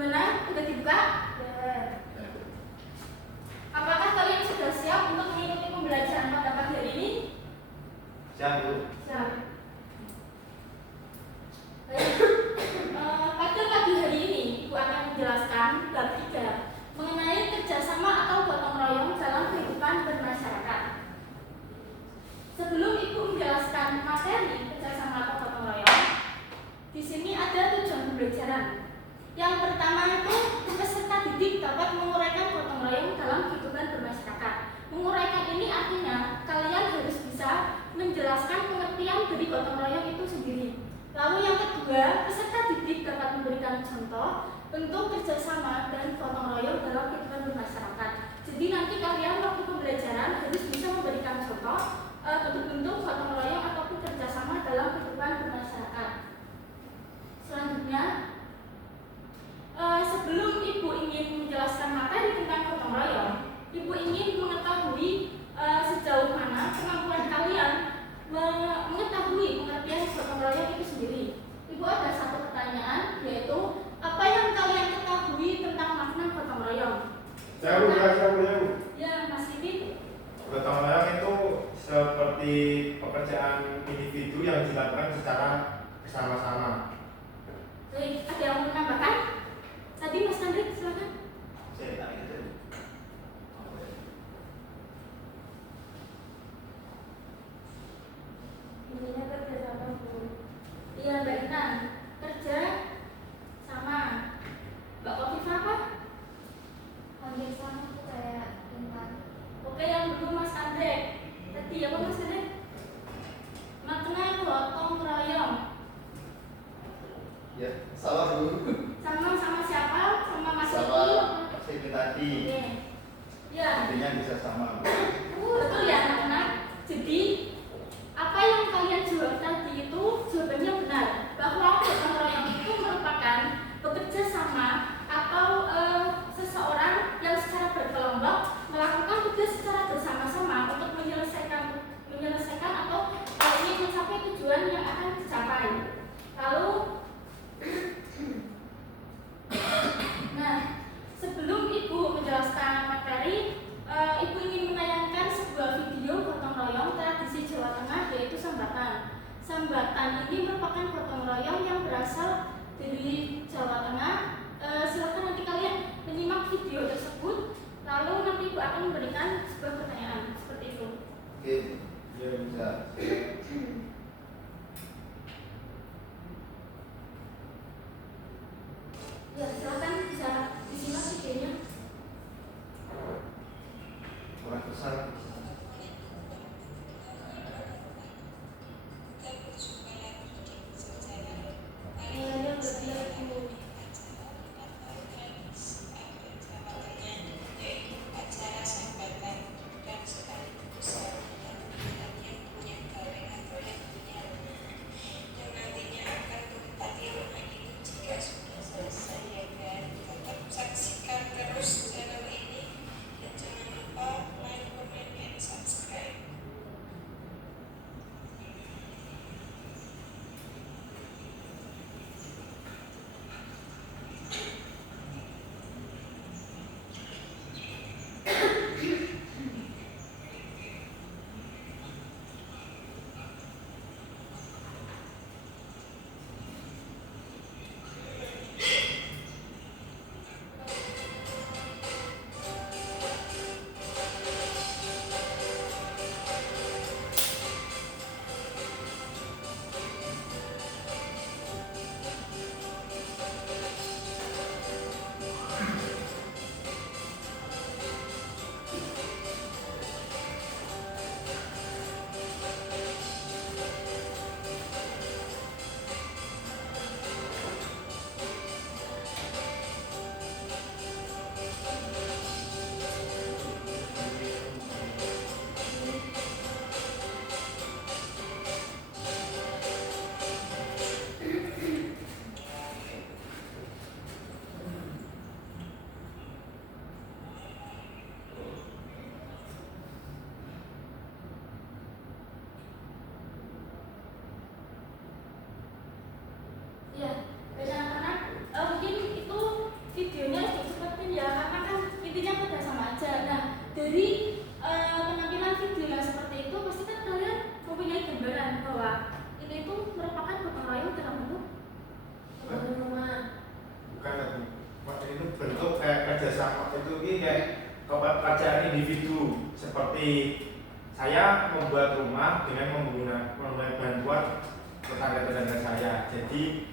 Gimana? Udah dibuka? Ya. Apakah kalian sudah siap untuk mengikuti pembelajaran pada pagi hari ini? Siap, Bu. Siap. Baik. Pada pagi hari ini, Ibu akan menjelaskan bab 3 mengenai kerjasama atau gotong royong dalam kehidupan bermasyarakat. Sebelum Ibu menjelaskan materi kerjasama atau gotong royong, di sini ada tujuan pembelajaran. Yang pertama itu peserta didik dapat menguraikan gotong royong dalam kehidupan bermasyarakat. Menguraikan ini artinya kalian harus bisa menjelaskan pengertian dari gotong royong itu sendiri. Lalu yang kedua, peserta didik dapat memberikan contoh bentuk kerjasama dan gotong royong dalam kehidupan bermasyarakat. Jadi nanti kalian waktu pembelajaran harus bisa memberikan contoh bentuk-bentuk gotong royong ataupun kerjasama dalam kehidupan bermasyarakat. Selanjutnya, sebelum Ibu ingin menjelaskan materi tentang gotong royong, Ibu ingin mengetahui sejauh mana kemampuan kalian mengetahui pengertian gotong royong itu sendiri. Ibu ada satu pertanyaan, yaitu apa yang kalian ketahui tentang makna gotong royong? Jauh. Ya, Mas Didi. Gotong royong itu seperti pekerjaan individu yang dilakukan secara bersama-sama. Baik, ada yang mau menambahkan? Tadi Mas Andri, silakan. Saya tak gitu. Intinya kerja sama, Bu. Iya, Mbak Intan. Kerja sama. Mbak Kofifa apa? Hampir sama tuh kayak Intan. Oke, yang dulu Mas Andre. Tadi apa Mas Andre? Makna gotong royong. Ya, salah dulu. Sama siapa? Sama Mas Sama Iki? Sini tadi. Oke. Ya. Intinya bisa sama. Betul ya anak-anak. Jadi apa yang kalian jawab tadi itu jawabannya benar, bahwa gotong royong itu merupakan bekerja sama atau seseorang yang secara berkelompok melakukan tugas secara bersama-sama untuk menyelesaikan atau ingin mencapai tujuan yang akan dicapai. Lalu nah, sebelum Ibu menjelaskan materi, Ibu ingin menayangkan sebuah video gotong royong tradisi Jawa Tengah, yaitu sambatan. Sambatan ini merupakan gotong royong yang berasal dari Jawa Tengah. Silakan nanti kalian menyimak video tersebut, lalu nanti Ibu akan memberikan sebuah pertanyaan seperti itu. Oke, ya bisa. Ya, silakan bisa disimak videonya. Kurang besar. Yang berbiak dulu. Saksikan terus channel ini dan jangan lupa like, komen, kayak pekerjaan individu seperti saya membuat rumah dengan menggunakan bantuan tetangga-tetangga saya. Jadi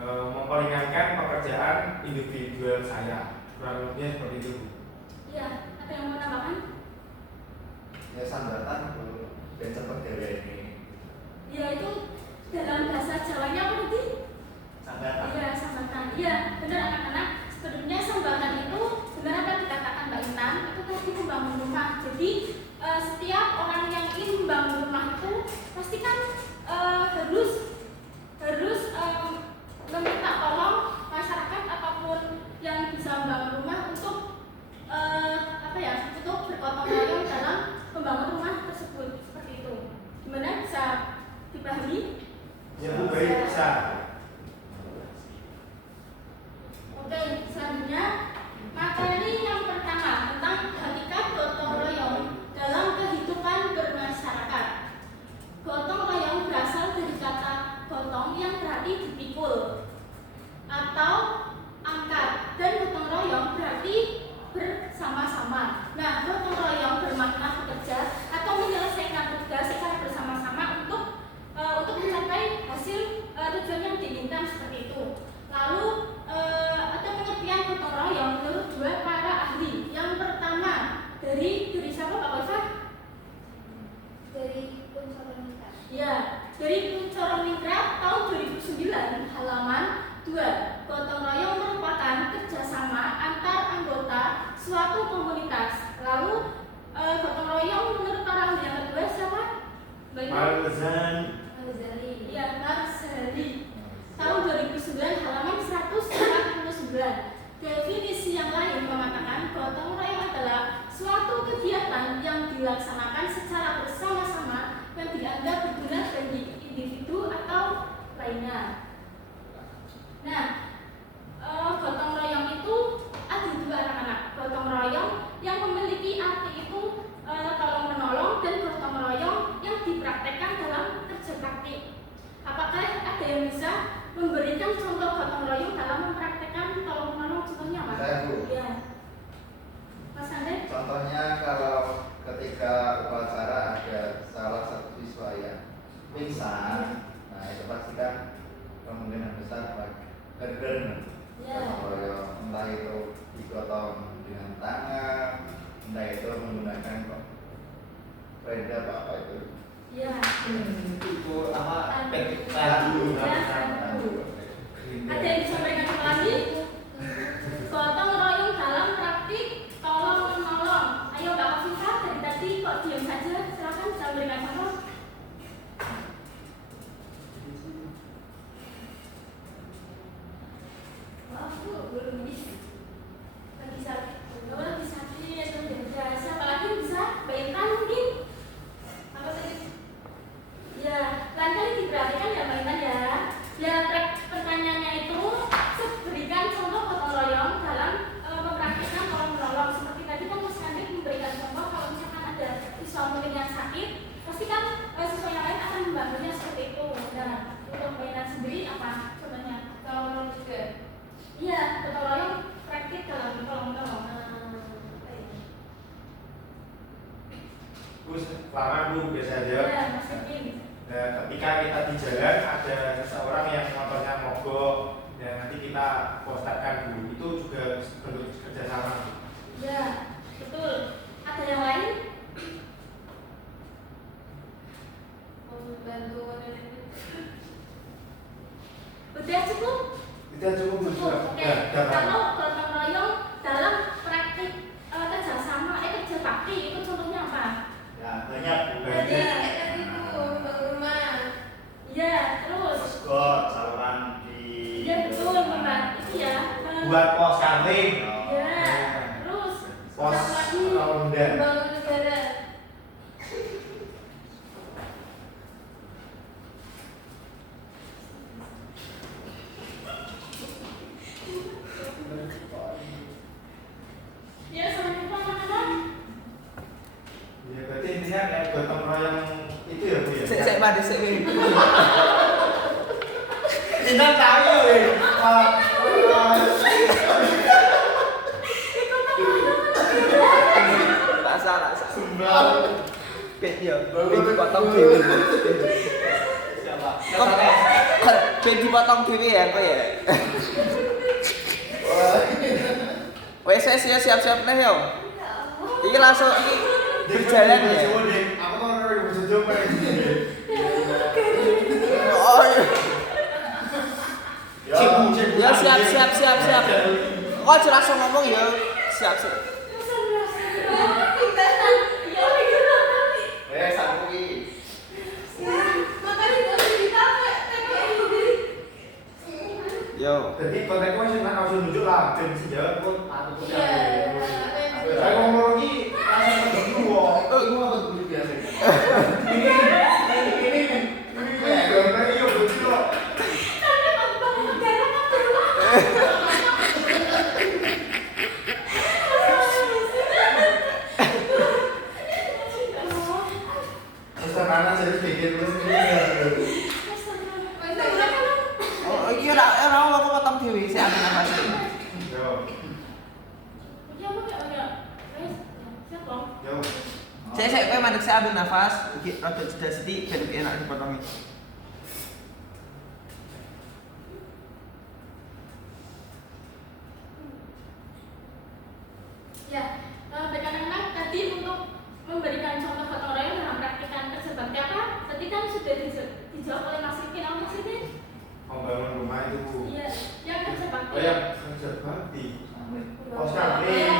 memperingatkan pekerjaan individual saya. Kurang lebihnya seperti itu. Iya, ada yang mau tambahkan? Ya sambatan dan cepet dari ini. Iya, itu dalam bahasa Jawanya apa tadi? Sambatan. Iya, sambatan. Iya, benar anak-anak. Sebenarnya sambatan itu benar apa dikatakan Mbak Intan, itu tadi membangun rumah. Jadi setiap orang yang ingin membangun rumah itu pasti kan harus meminta tolong masyarakat apapun yang bisa membangun rumah untuk untuk bergotong royong dalam membangun rumah tersebut. Seperti itu. Gimana, bisa dipahami? Ya, Bu, baik, bisa. Oke, selanjutnya materi yang pertama tentang hakikat gotong royong dalam kehidupan bermasyarakat. Gotong royong berasal dari kata gotong yang berarti dipikul atau angkat, dan gotong royong berarti bersama-sama. Nah, gotong royong bermakna bekerja atau menyelesaikan tugas secara bersama-sama untuk mencapai hasil tujuan yang diinginkan, seperti itu. Lalu ada pengertian gotong royong menurut dua para ahli. Yang pertama dari siapa, Pak Kofa? Dari Kunchoromita. Ya, dari Kunchoromita tahun 2009 halaman 2. Gotong royong merupakan kerjasama antar anggota suatu komunitas. Lalu gotong royong menurut para ahli yang kedua siapa? Marzan. Marzali. Iya, Marzali. Tahun 2009 halaman 149. Definisi yang lain mengatakan gotong royong adalah suatu kegiatan yang dilaksanakan secara bersama-sama yang dianggap berguna bagi individu atau lainnya. Nah, gotong royong itu ada dua, anak-anak. Gotong royong yang memiliki arti itu tolong menolong, dan gotong royong yang dipraktekkan dalam kerja praktik. Apakah ada yang bisa memberikan contoh gotong royong dalam mempraktekkan tolong menolong? Contohnya apa? Saya, Bu. Ya, Mas Andre. Contohnya kalau ketika upacara ada salah satu siswa yang pingsan, nah itu pasti kan kemungkinan besar bergen. Ya. Entah itu digotong dengan tangan, entah itu menggunakan reda apa itu. Ya. Itu apa? Tandu. Ya, tandu. Ada yang bisa berikan contoh lagi? Gotong royong dalam praktik tolong menolong. Ayo Mbak Kofifa, dari tadi kok diam saja? Silakan bisa berikan contoh. Aku belum bisa. Lagi sakit, atau tidak. Siapa lagi bisa? Mbak Intan mungkin? Apa tadi? Ya, lain kali diperhatikan ya Mbak Intan ya. Ya, pertanyaannya itu berikan contoh gotong royong dalam mempraktikkan tolong menolong. Seperti tadi kan Mas Kandik memberikan contoh kalau misalkan ada siswa mungkin yang sakit, pasti kan siswa yang lain akan membantunya seperti itu. Nah, untuk Mbak Intan sendiri apa contohnya? Tolong menolong juga. Iya, gotong royong praktik dalam tolong menolong. Terus lama dulu biasa aja. Iya, Mas Kevin. Nah, ketika kita di jalan ada seseorang yang motornya mogok, dan nanti kita postarkan dulu, itu juga bentuk kerjasama. Ya, betul. Ada yang lain? Membantu. Udah cukup? Kita cukup Cukup. Oke. Kalau gotong royong dalam praktik kerjasama, kerja bakti itu contohnya apa? Ya banyak. Iya, terus. God, saluran di. Iya betul, membantu ya. Buat pos kanting. Ya, terus. Pos Satu lagi. ronda. Membangun negara. Ya, selanjutnya anak-anak. Ya, berarti intinya kayak gotong royong itu ya, Bu ya. Saya pada sih. Kita tahu ya. Ikut dipotong dhewe. Siapa? Kok dipotong dhewe ya kok ya. Wes siap-siap nih yo. Iki langsung iki berjalan ya. Aku mau ngerti bahasa Jawa. Oh iya. Ya siap. Kok aja langsung ngomong ya. Siap. Sapu iki. Yo. Jadi kontenku sih nang langsung nunjuk lah, ben sing jawab kok aku tuh. Iya. Saya ngomong iki langsung ketemu wong. Iku apa dulu biasa? Ini gambar yo bocil kok. Terus mana saya pikir terus Oh iki ora aku potong dhewe sik aku nafas. Yo. Yo. Saya kowe mandek saya ambil nafas, iki rada jeda sithik ben enak dipotongi. Ya, anak-anak tadi untuk memberikan contoh gotong royong dalam praktikan kerja bakti apa? Tadi kan sudah dijawab oleh Mas Rikin, Mas Rikin? Membangun rumah itu. Iya, yang kerja bakti. Oh ya, kerja bakti. Oh, Ya, samping.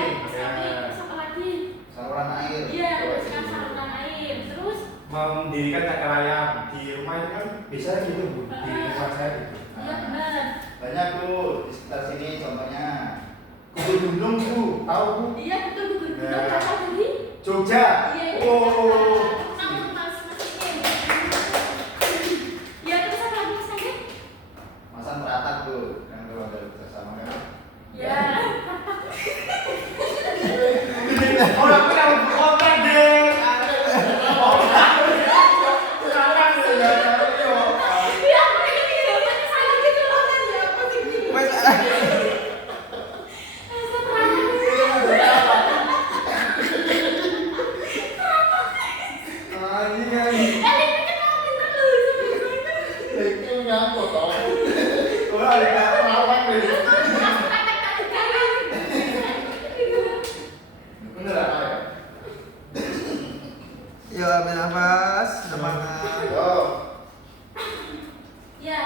terus apa lagi? Saluran air. Iya, membersihkan saluran air. Terus Mendirikan cakar ayam di rumah itu kan bisa gitu Bu, di rumah saya gitu. iya benar. Banyak Bu di sekitar sini contohnya. Kubu Gunung Bu, tahu Bu? Iya betul betul betul Ya. berasal dari Jogja. iya. Oh. Namun Mas Rikin. Ya terus apa lagi Mas Rikin? Masan teratak Bu, yang kalau ada kerjasama kan. Ya. Orang aku yang berkontak deh. Iya, aku pengen gitu, salah gitu loh kan ya apa sih? Wes Itu nyangkut tau. Bener apa ya? yo ambil nafas, semangat. Yo. Ya,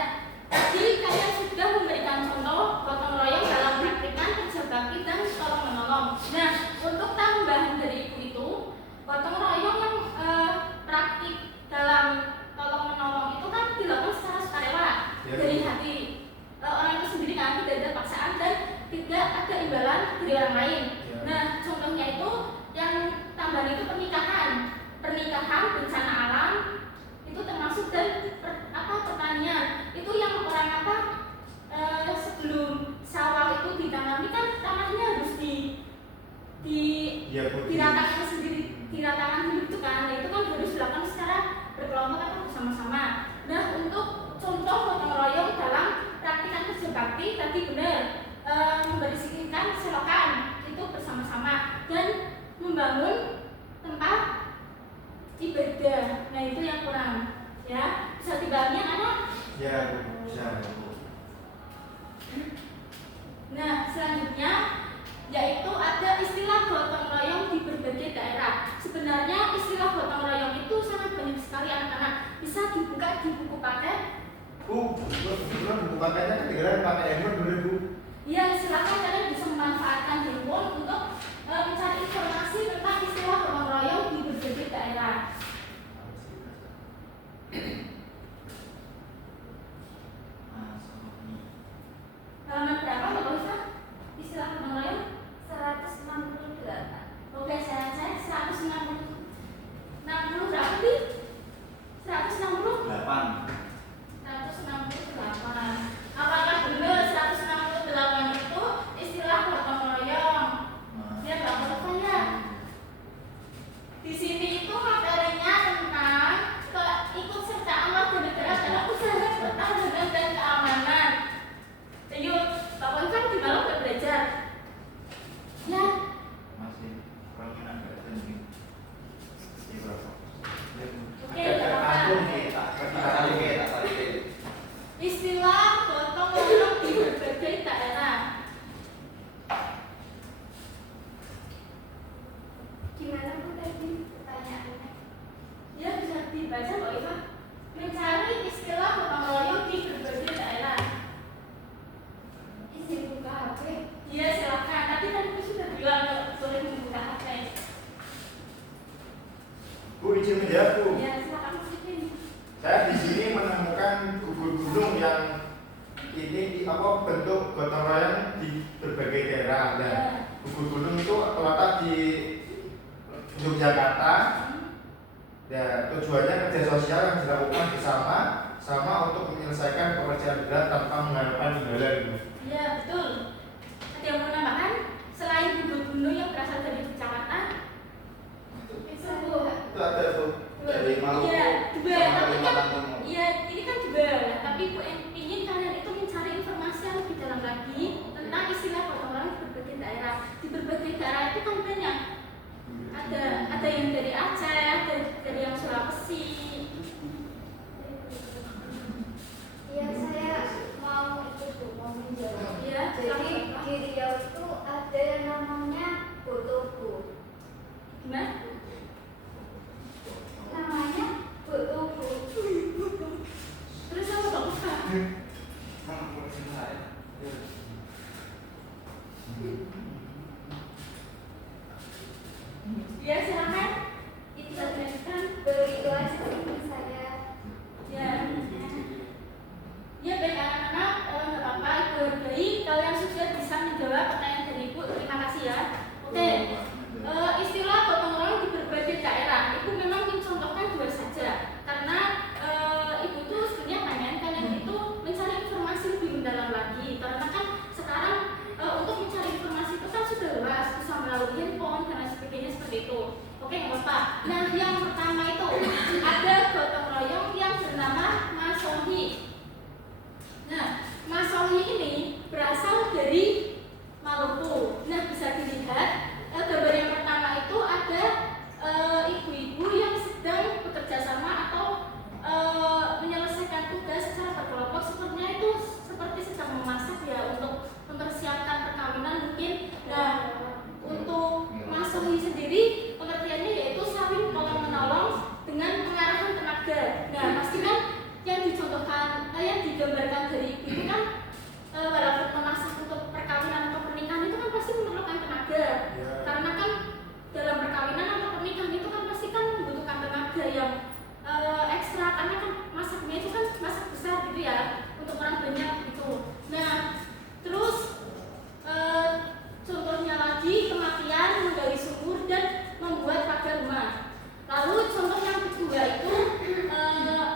tadi kalian sudah memberikan contoh gotong royong dalam praktikan kerja bakti dan tolong menolong. Nah, untuk tambahan dari itu, gotong royong yang praktik dalam tolong menolong itu kan dilakukan secara sukarela Ya. dari hati. Orang itu sendiri kan tidak ada paksaan dan tidak ada imbalan dari orang lain. Ya. Nah, contohnya itu yang tambahan itu pernikahan bencana alam itu termasuk dan pertanian itu yang orang sebelum sawah itu ditanami kan tanahnya harus Iya Bu. diratakan sendiri, diratakan dulu itu kan. Nah, itu kan harus dilakukan secara berkelompok atau bersama-sama. Nah, untuk contoh gotong royong dalam praktikan kerja bakti tadi benar, membersihkan selokan itu bersama-sama dan membangun tempat ibadah. Nah, itu yang kurang ya. Bisa dibagi anak. Ya Bu, bisa. Nah, selanjutnya yaitu ada istilah gotong royong di berbagai daerah. Sebenarnya istilah gotong royong itu sangat banyak sekali anak-anak. Bisa dibuka di buku paket. Bu, buku paketnya kan dikira pakai handphone dulu Bu. Ya, silakan kalian bisa memanfaatkan handphone untuk mencari informasi tentang istilah gotong royong di berbagai daerah. Halaman berapa Mbak Lisa? Istilah gotong royong? 168. Oke, saya 160. 60 berapa sih? 160? 8. 168. Apakah benar 168? izin menjawab Bu. Ya, silakan masukin. Saya di sini menemukan gugur gunung yang ini bentuk gotong royong di berbagai daerah. Dan gugur gunung itu terletak di Yogyakarta. Ya, tujuannya kerja sosial yang dilakukan bersama sama untuk menyelesaikan pekerjaan berat tanpa mengharapkan imbalan. Iya, betul. Ada yang mau nambahkan? Selain gunung-gunung yang berasal dari Jakarta, Itu Itu ada tuh dari Maluku. iya, dua. sama Tapi kan, Kalimantan Timur. iya, ini kan dua. Tapi Bu ingin kalian itu mencari informasi yang lebih dalam lagi tentang istilah gotong royong di berbagai daerah. Di berbagai daerah itu kan banyak. Ada yang dari Aceh, ada dari yang Sulawesi. ya saya mau itu Bu, mau menjawab. Iya, Jadi silakan. di Riau itu ada yang namanya Botobu. Gimana? Namanya Botobu. Terus apa dong? Ya, silakan. Itu Dilanjutkan. begitu aja sih saya. Ya. Ya, baik anak-anak, nggak apa-apa, Ibu hargai kalian sudah bisa menjawab pertanyaan dari Ibu. Terima kasih ya. Oke. Istilah gotong royong di berbagai daerah itu memang mencontohkan dua saja karena Ibu tuh sebenarnya pengen kalian itu mencari informasi lebih mendalam lagi karena kan sekarang untuk mencari informasi itu kan sudah luas, bisa melalui handphone dan lain sebagainya seperti itu. Oke, nggak apa-apa. Nah, yang pertama itu ada gotong royong yang bernama Masohi. Nah, Masohi ini berasal dari Maluku. Nah, bisa dilihat gambar yang pertama itu ada ibu-ibu yang sedang bekerja sama atau menyelesaikan tugas secara berkelompok. Sepertinya itu seperti sedang memasak ya untuk mempersiapkan perkawinan mungkin. Nah, untuk Masohi sendiri pengertiannya yaitu saling tolong menolong dengan pengarahan tenaga. Nah, pastikan yang dicontohkan, yang digambarkan dari ibu itu kan walaupun memasak untuk perkawinan atau pernikahan itu kan pasti memerlukan tenaga. Karena kan dalam perkawinan atau pernikahan itu kan pasti kan membutuhkan tenaga yang ekstra karena kan masaknya itu kan masak besar gitu ya untuk orang banyak gitu. Nah, terus contohnya lagi kematian, menggali sumur dan membuat pagar rumah. Lalu contoh yang kedua itu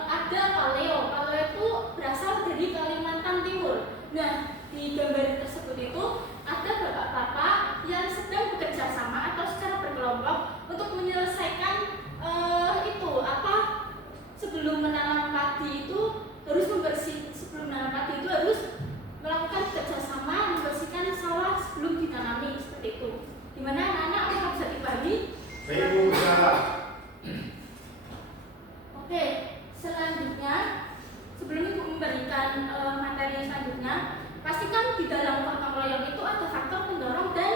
ada paleo. Paleo itu berasal dari Kalimantan Timur. Nah, di gambar tersebut itu ada bapak-bapak yang sedang bekerja sama atau secara berkelompok untuk menyelesaikan sebelum menanam padi itu harus melakukan kerjasama membersihkan sawah sebelum ditanami seperti itu. Gimana anak-anak apakah bisa dipahami? Baik Bu, bisa. Oke, selanjutnya sebelum Ibu memberikan materi selanjutnya, pastikan di dalam gotong royong itu ada faktor pendorong dan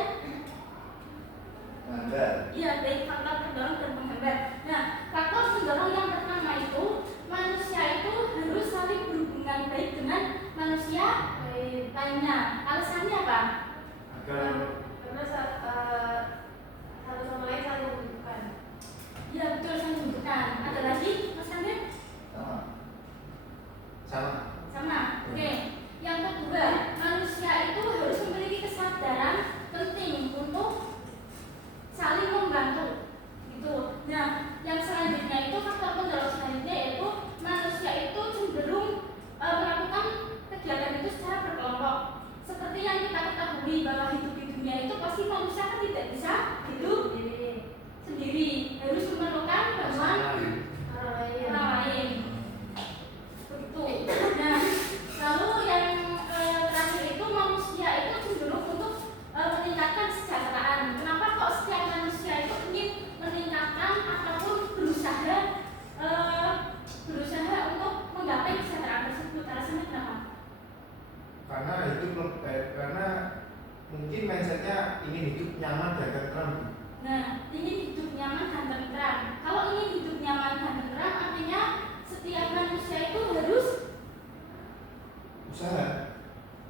iya, baik faktor pendorong dan penghambat. Nah, faktor pendorong yang pertama itu manusia itu harus saling berhubungan baik dengan manusia lainnya. Alasannya apa? Karena satu sama lain saling membutuhkan. Iya, betul, saling membutuhkan. Ada lagi, Mas Amir? Sama. Oke. Yang kedua, manusia itu harus memiliki kesadaran penting untuk saling membantu. Gitu. Nah, yang selanjutnya itu faktor pendorong selanjutnya yaitu manusia itu cenderung melakukan kegiatan itu secara berkelompok. Seperti yang kita ketahui bahwa hidup di dunia itu pasti manusia kan tidak bisa hidup sendiri, harus memerlukan bantuan orang lain. Begitu. Nah, lalu yang terakhir itu manusia itu cenderung untuk meningkatkan kesejahteraan. Kenapa kok setiap manusia itu ingin meningkatkan ataupun berusaha untuk menggapai kesejahteraan tersebut? Alasannya kenapa? Karena mungkin mindsetnya ingin hidup nyaman dan tentram. Nah, ingin hidup nyaman dan tentram. Kalau ingin hidup nyaman dan tentram, artinya setiap manusia itu harus Usaha.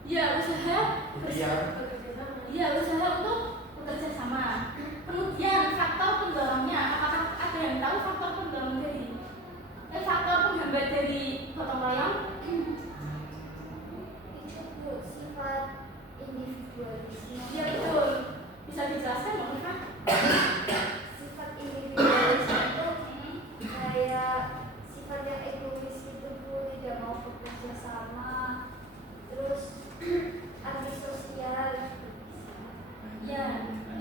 ya usaha Ikhtiar. ya usaha untuk bekerja sama. Kemudian faktor pendorongnya, apakah ada yang tahu faktor pendorong faktor penghambat dari gotong royong? Itu Bu, sifat individualisme. Ya betul. Bisa dijelaskan Mbak Mika? Sifat individualisme itu kayak sifat yang egois gitu Bu, tidak mau bekerja sama, terus antisosial. Ya,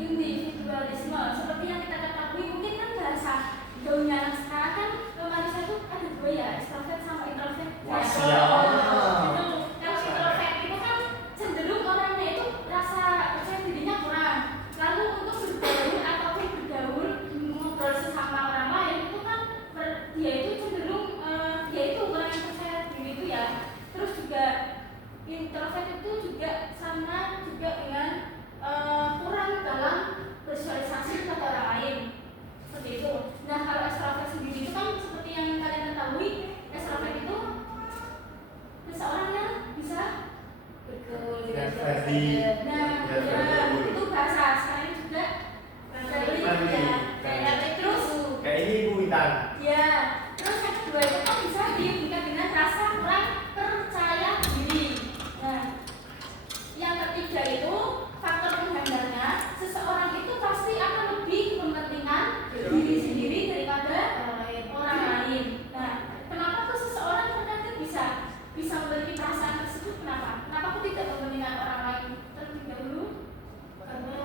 individualisme. Seperti yang kita ketahui, mungkin kan bahasa gaulnya anak sekarang kan manusia itu ada dua ya, extrovert sama introvert. Wah, Ya, siap. gitu. Yang introvert itu kan cenderung orangnya itu rasa percaya dirinya kurang. Lalu untuk bergaul ataupun bergaul ngobrol sesama orang lain itu kan dia itu cenderung dia itu orang yang percaya diri itu ya. Terus juga introvert itu juga sama juga dengan kurang dalam bersosialisasi kepada orang lain seperti itu. Nah kalau extrovert sendiri itu kan seperti yang kalian ketahui, extrovert itu seseorang yang bisa bergaul dengan siapa Friendly. saja. Nah Ya, ya, bergaul. itu bahasa sekarang juga friendly Friendly. ya. Kayak terus Kayak ini Bu Intan. ya, terus yang kedua itu kan bisa diberikan dengan rasa kurang percaya diri. Nah, yang ketiga itu faktor penghambatnya, seseorang itu pasti akan lebih mementingkan diri sendiri daripada orang lain. Nah, kenapa kok seseorang terkadang bisa memiliki perasaan tersebut? Kenapa kok tidak mementingkan orang lain terlebih dahulu? Karena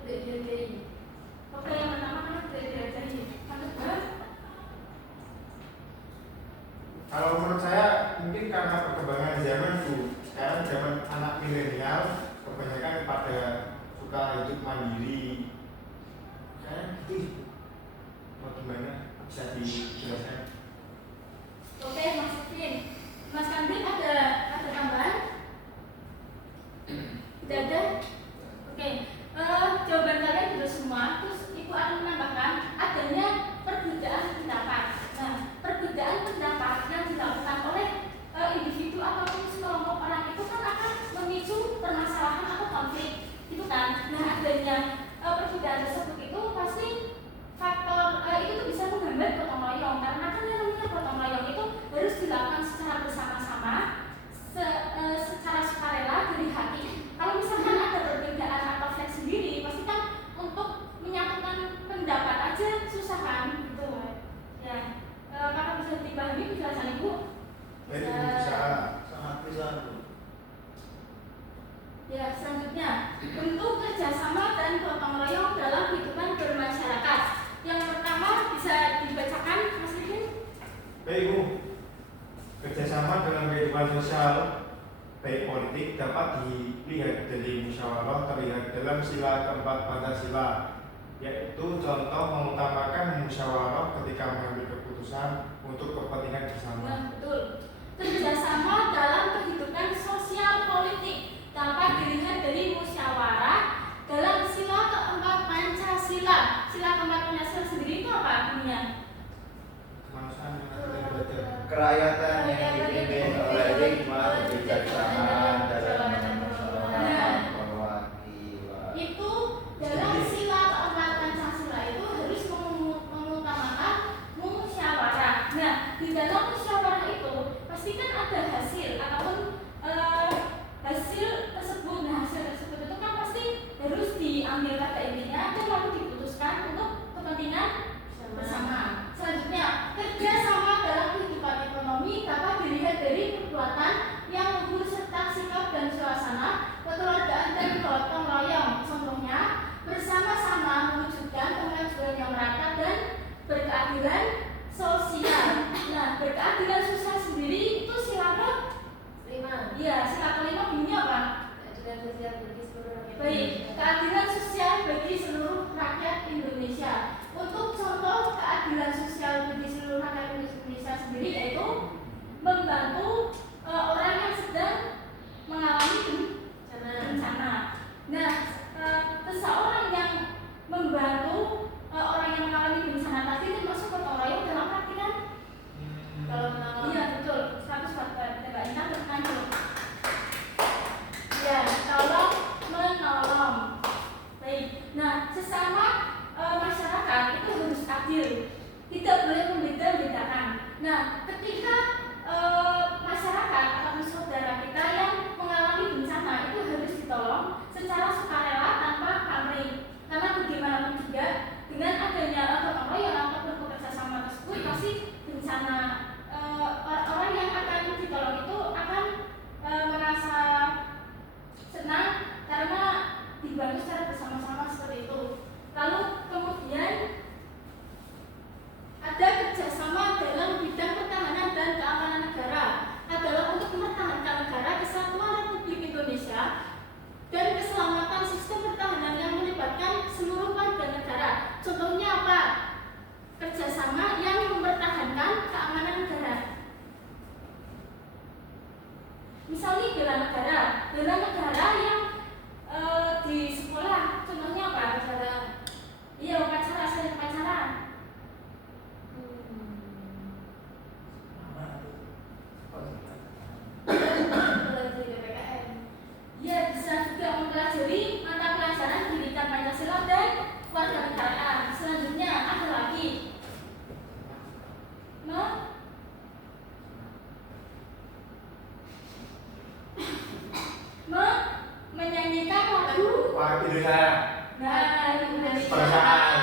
tidak dihargai. Oke, yang pertama karena tidak dihargai. Yang kedua, Kalau menurut saya mungkin karena perkembangan zaman Bu. Sekarang zaman anak milenial kebanyakan pada suka hidup mandiri. Kayak gitu. Mau gimana? Bisa dijelaskan? oke Mas Vin, Mas Kandil ada tambahan? Tidak ada? Oke, jawaban kalian sudah semua. Terus Ibu akan menambahkan adanya perbedaan pendapat. Nah, perbedaan pendapat yang dilakukan oleh individu ataupun sekelompok orang itu kan akan memicu permasalahan atau konflik, itu kan. Nah, adanya perbedaan tersebut itu pasti faktor itu tuh bisa menghambat gotong royong, karena kan yang namanya gotong royong itu harus dilakukan secara bersama-sama, secara sukarela dari hati. Kalau misalkan ada perbedaan atau flex sendiri, pasti kan untuk menyatukan pendapat aja susah kan, gitu. Ya, kakak bisa dipahami penjelasan Ibu? Jadi bisa. Sangat bisa Bu. Ya, selanjutnya bentuk kerjasama dan gotong royong dalam kehidupan bermasyarakat. Yang pertama bisa dibacakan, Mas Rifin? Baik Bu, kerjasama dalam kehidupan sosial baik politik dapat dilihat dari musyawarah terlihat dalam sila keempat Pancasila, yaitu contoh mengutamakan musyawarah ketika mengambil keputusan untuk kepentingan bersama. Nah, betul. Kerjasama dalam kehidupan sosial politik dapat dilihat dari musyawarah dalam sila keempat Pancasila. Sila keempat Pancasila sendiri itu apa artinya? Kemanusiaan yang adil dan beradab. Kerakyatan yang dipimpin oleh hikmah kebijaksanaan dalam musyawarah perwakilan. Itu dalam sila keempat Pancasila itu harus mengutamakan musyawarah. Nah, di dalam musyawarah itu pasti kan ada hasil ataupun hasil tersebut. Nah, hasil tersebut itu kan pasti harus diambil pada intinya dan lalu diputuskan untuk kepentingan bersama. Selanjutnya, kerjasama dalam kehidupan ekonomi dapat dilihat dari perbuatan yang luhur serta sikap dan suasana kekeluargaan dan gotong royong. Contohnya, bersama-sama mewujudkan kemajuan yang merata dan berkeadilan sosial. Nah, berkeadilan sosial sendiri itu sila kelima. Iya, sila kelima bunyinya apa? Keadilan sosial bagi seluruh rakyat. Baik, keadilan sosial bagi seluruh rakyat Indonesia. Untuk contoh keadilan sosial bagi seluruh rakyat Indonesia sendiri yaitu membantu orang yang sedang mengalami bencana. Nah, seseorang yang membantu orang yang mengalami bencana tadi termasuk gotong royong dalam arti kan? Kalau menolong. Iya betul. 100 Mbak Intan berkanjur. Ya, kalau menolong. mempelajari mata pelajaran pendidikan Pancasila dan kewarganegaraan. Selanjutnya ada lagi menyanyikan lagu Indonesia. Indonesia. Perusahaan.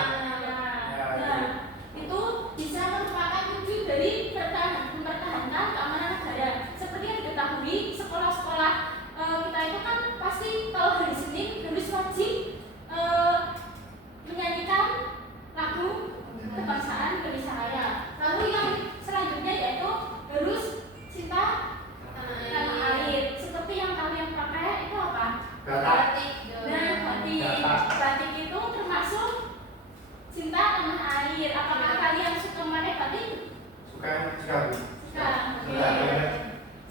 Nah, itu bisa merupakan wujud dari mempertahankan keamanan negara. Seperti yang diketahui, sekolah-sekolah kita itu kan pasti kalau hari Senin harus wajib menyanyikan lagu kebangsaan Indonesia Raya. Lalu yang selanjutnya yaitu harus cinta tanah air. Seperti yang kalian pakai itu apa? Batik. Nah, batik itu termasuk cinta tanah air. Apakah kalian suka memakai batik? Suka sekali. Suka. Oke.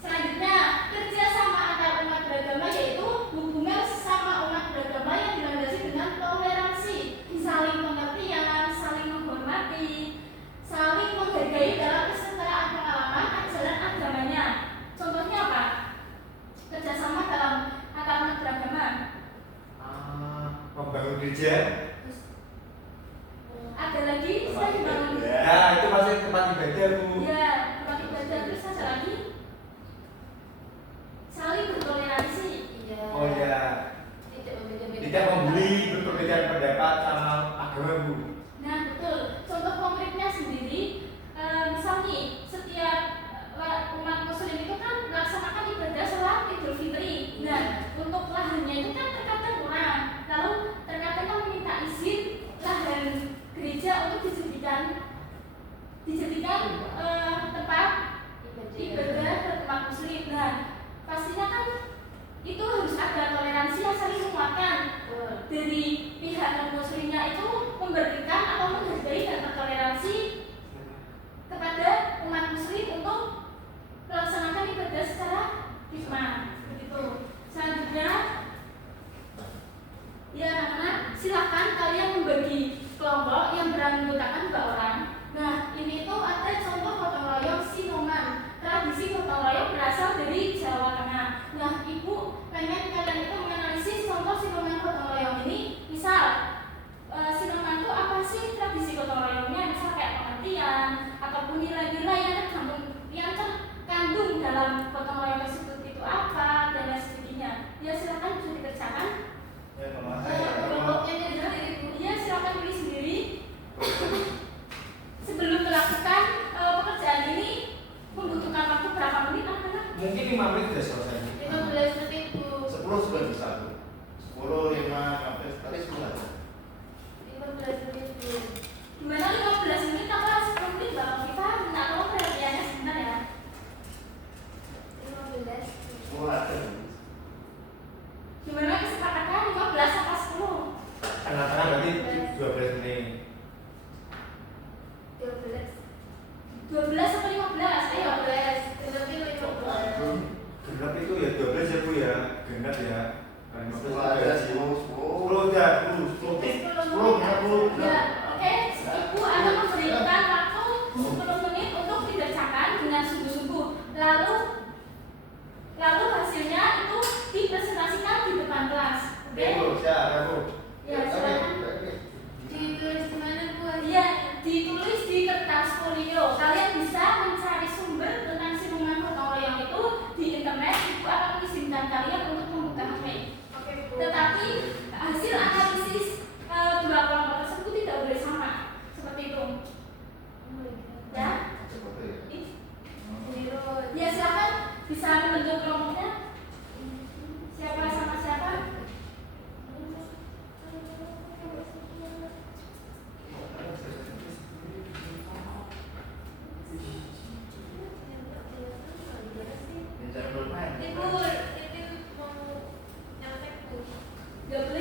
Selanjutnya, kerjasama antar umat beragama yaitu hubungan sesama umat beragama yang dilandasi dengan toleransi, saling pengertian, saling menghormati, saling menghargai dalam kesetaraan pengalaman ajaran agamanya. Contohnya apa? Kerjasama dalam antar umat beragama. Membangun gereja. Ada lagi selain bangun. Ya, itu masih tempat ibadah, Bu. Ya, tempat ibadah. Terus ada lagi saling bertoleransi. Oh ya, tidak membuli perbedaan pendapat sama agama, Bu. Nah, betul. Contoh konkretnya sendiri, misal nih, setiap umat muslim itu kan melaksanakan ibadah sholat Idul Fitri. Nah, untuk lahannya itu kan terkadang kurang. Lalu terkadang kan meminta izin lahan gereja untuk dijadikan tempat ibadah umat muslim. Nah, pastinya kan itu harus ada toleransi yang saling menguatkan. Dari pihak non muslimnya itu memberikan atau menghargai dan bertoleransi kepada umat muslim untuk melaksanakan ibadah secara hikmah. Begitu. Selanjutnya, ya anak-anak, silakan kalian membagi kelompok yang beranggotakan 2 orang. Nah, ini itu ada contoh gotong royong Sinoman. Tradisi gotong royong berasal dari Jawa Tengah. Nah, Ibu pengen kalian itu menganalisis contoh Sinoman gotong royong ini. Misal, Sinoman itu apa sih tradisi gotong royongnya? Misal kayak pengertian ataupun nilai-nilai yang terkandung dalam gotong royong tersebut itu apa dan lain sebagainya. Ya silakan bisa dikerjakan. Kelompoknya ya silakan pilih sendiri. Sebelum melakukan pekerjaan ini membutuhkan waktu berapa menit anak-anak? Mungkin 5 menit sudah selesai. 15 menit, Bu. 10 sudah bisa, Bu. 10, 5, 15, tadi 10 aja. 15 menit, Bu. Gimana 15 menit apa 10 menit Bang Viva? Minta tolong perhatiannya sebentar ya. 15. 10 aja, Bu. Gimana kesepakatan 15 apa 10? Tengah-tengah berarti 12 menit. 12. 12 atau 15? Ayo. 15. Lebih 15. Genap itu ya 12 ya, Bu ya. Genap ya. 10 aja, 10. 10 ya, 10. 10. Ya, oke. Ibu akan memberikan waktu 10 menit untuk dikerjakan dengan sungguh-sungguh. Lalu hasilnya itu dipresentasikan di depan kelas. Oke? Bu, siap, Bu. Ya, silakan. Ditulis di mana, Bu? Iya, ditulis di kertas folio. Kalian bisa mencari sumber tentang Sinoman gotong royong itu di internet. Ibu akan mengizinkan kalian untuk membuka HP. Oke, Bu. Tetapi hasil analisis 2 kelompok tersebut tidak boleh sama. Seperti itu. Ya? Seperti itu. Ya silakan bisa membentuk kelompoknya. Siapa sama siapa? Jangan lupa. Ibu, itu mau nyontek, Bu. Gak boleh